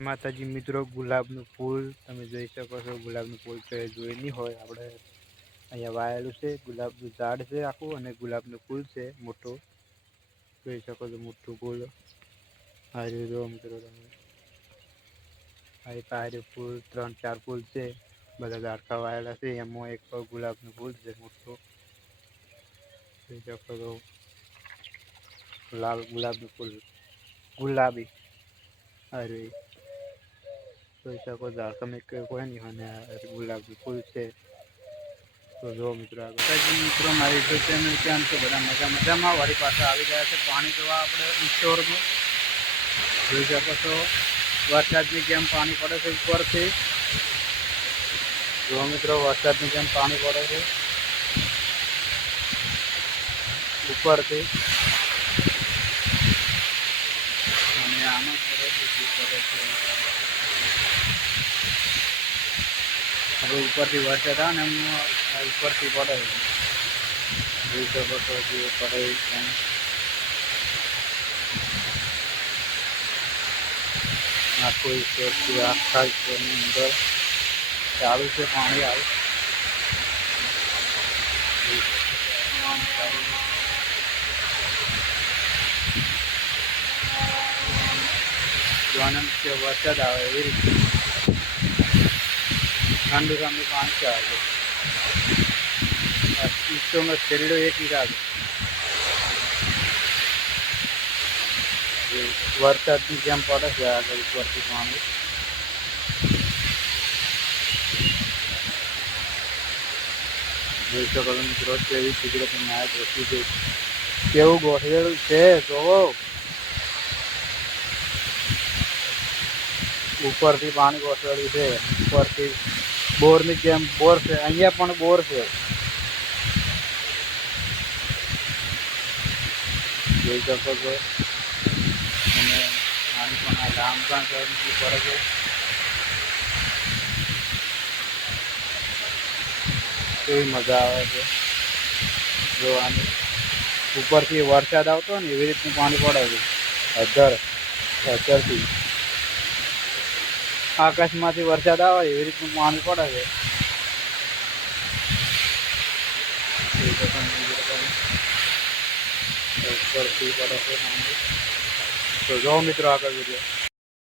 માતાજી મિત્રો ગુલાબનું ફૂલ તમે જોઈ શકો છો ગુલાબનું ફૂલ તો એ જોઈ નહીં હોય આપણે અહીંયા વાયેલું છે ગુલાબનું ઝાડ છે આખું અને ગુલાબનું ફૂલ છે મોટું જોઈ શકો છો મોટું ફૂલ આ રહ્યું જો મિત્રો તમે આ એક આ રહ્યું ફૂલ ત્રણ ચાર ફૂલ છે બધા ઝાડકા વાયેલા છે એમાં એક ગુલાબનું ફૂલ છે મોટું જોઈ શકો છો લાલ ગુલાબનું ફૂલ ગુલાબી અરે જોઈ શકો ઝાડકા મેં કોઈ નહીં અને આ ગુલાબનું ફૂલ છે તો જો મિત્રો આગળ માતાજી મિત્રો મારી યુટ્યુબ ચેનલ કેમ છે બધા મજા મજામાં વળી પાછા આવી ગયા છે પાણી જોવા આપણે સ્ટોરમાં જોઈ શકો છો વરસાદની જેમ પાણી પડે છે ઉપરથી જો મિત્રો વરસાદની જેમ પાણી પડે છે ઉપરથી અને આમાં પડે છે હવે ઉપરથી વરસાદ આવે ને એમ આ ઉપરથી પડે છે જોઈ શકો છો જે પડે છે આખું ઈશ્વરથી આખા ઈશ્વરની અંદર ચાલુ છે પાણી આવે જોવાના કે વરસાદ આવે એવી રીતે ઠંડુ ઠંડુ પાણી આવે ઈસ્ટોમાં છેલ્લો એક ઈરાદો વરસાદની જેમ પડે છે આગળ ઉપરથી પાણી જોઈ શકો છો મિત્રો કેવી કુદરતની માયા જોશી છે કેવું ગોઠવેલું છે જોવો ઉપરથી પાણી ગોઠવેલું છે ઉપરથી બોરની જેમ બોર છે અહીંયા પણ બોર છે જોઈ શકો છો અને આની પણ આ ગામ ગામ કરવી પડે છે કેવી મજા આવે છે જોવાની ઉપરથી વરસાદ આવતો ને એવી રીતનું પાણી પડે છે હજાર હજારથી આકાશમાંથી વરસાદ આવે એવી રીતનું પાણી પડે છે જોઈ શકો છો મિત્રો તમે. ઉપરથી પડે છે પાણી તો જો મિત્રો આગળ વિડીયો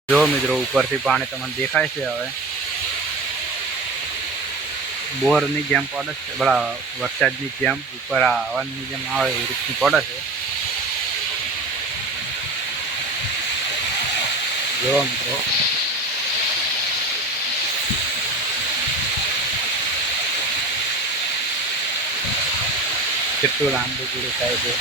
જો મિત્રો ઉપરથી પાણી તમને દેખાય છે હવે બોરની જેમ પડે છે બળા વરસાદની જેમ ઉપર આ હવાની જેમ આવે એવી રીતની પડે છે જો મિત્રો చెట్టు లాంటి గుడి సైజు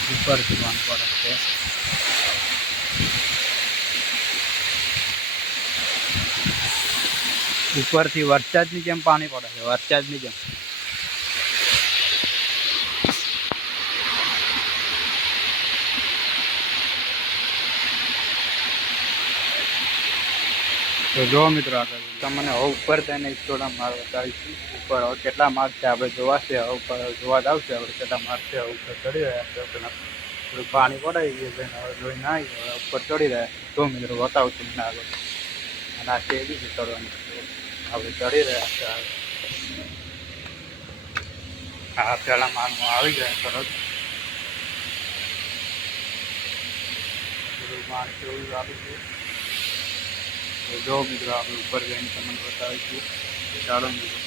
సూపర్ అనుకోవడం ઉપરથી વરસાદની જેમ પાણી પડે છે, વરસાદની જેમ. તો જો મિત્રો આગળ, તમને હવે ઉપર થઈને થોડા માળ બતાવીશું. ઉપર હવે કેટલા માર્ક છે આપણે જોવાશે હવે ઉપર જોવા જ આવશે આપણે કેટલા માર્ક છે, હવે ઉપર ચડી રહ્યા થોડું પાણી પડાવી ગયું છે, હવે જોઈ ના આવી ઉપર ચડી રહ્યા જો મિત્રો બતાવશું મને આગળ. અને આ છે છે ચડવાની. આપણે ચડી રહ્યા છે. આ પેલા માળમાં આવી ગયા તરત થોડું કેવું આવી ગયું જો મિત્રો, આપણે ઉપર જઈને તમને બતાવીશું. ચાલો મિત્રો.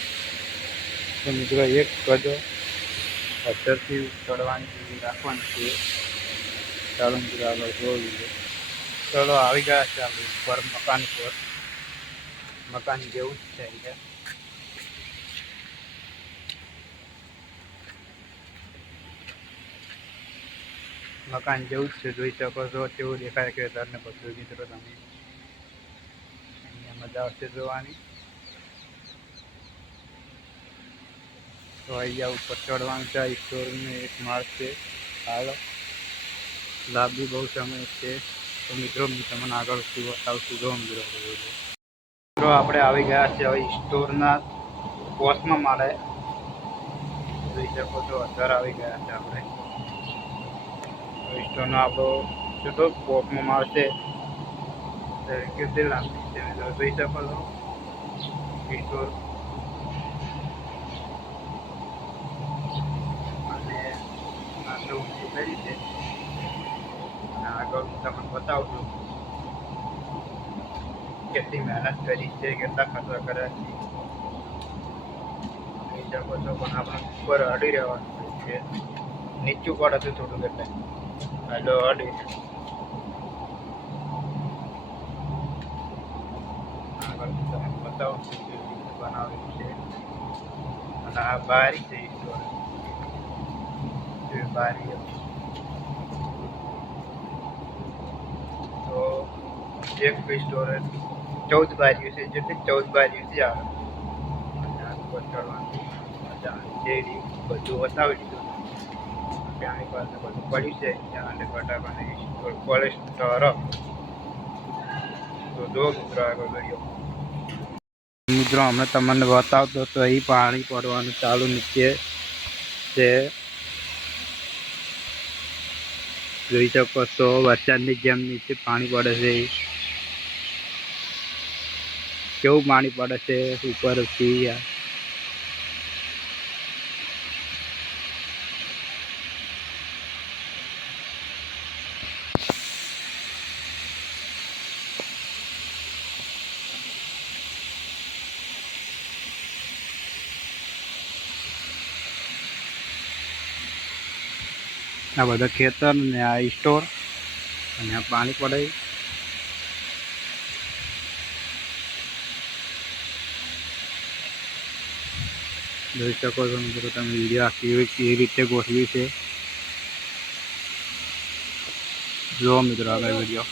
મિત્રો, એક ગજો અત્યારથી ચડવાની જેવી રાખવાની છે. ચાલો મિત્રો આગળ લઈએ. ચલો, આવી ગયા છે આપણે ઉપર મકાન પર મકાન જેવું જ છે અહીંયા મકાન જેવું જ છે જોઈ શકો છો કેવું દેખાય કે તમને બધું મિત્રો તમે અહીંયા મજા આવશે જોવાની તો અહીંયા ઉપર ચડવાનું છે સ્ટોરને એક માળ છે હાલો લાંબી બહુ સમય છે તો મિત્રો હું તમને આગળ શું બતાવશું જો મિત્રો મિત્રો, આપણે આવી ગયા છે હવે સ્ટોરના પોસ્ટમાં મારે. જોઈ શકો છો, અંદર આવી ગયા છે આપણે. સ્ટોરનો આપણો જોતો પોપમાં મારશે કેટલી લાંબી છે મિત્રો. જોઈ શકો છો. સ્ટોર અને ઊંચું કરી છે આગળ હું તમને બતાવું છું. કેટલી મહેનત કરી છે કેટલા ખર્ચા કર્યા છે જોઈ શકો છો પણ આપણે ઉપર અડી રહેવાનું હોય છે નીચું પડે છે થોડુંક એટલે એટલે અડી આગળ હું તમને બતાવું છું કેવી રીતે બનાવેલું છે અને આ બારી છે સ્ટોર જે બારી તો એક સ્ટોર ચૌદ બારીઓ છે જેટલી ચૌદ બારીઓ છે આ. બધું બતાવી દીધું ત્યાં તો અમે તમને બતાવતો તો અહીં પાણી પડવાનું ચાલુ નીચે છે. જોઈ શકો છો, વરસાદની જેમ નીચે પાણી પડે છે. કેવું પાણી પડે છે ઉપરથી આ? બધા ખેતર ને આ સ્ટોર અને પાણી પડે. જોઈ શકો છો મિત્રો તમે વીડિયો આખી કેવી રીતે ગોઠવી છે. જુઓ મિત્રો આગળ વીડિયો.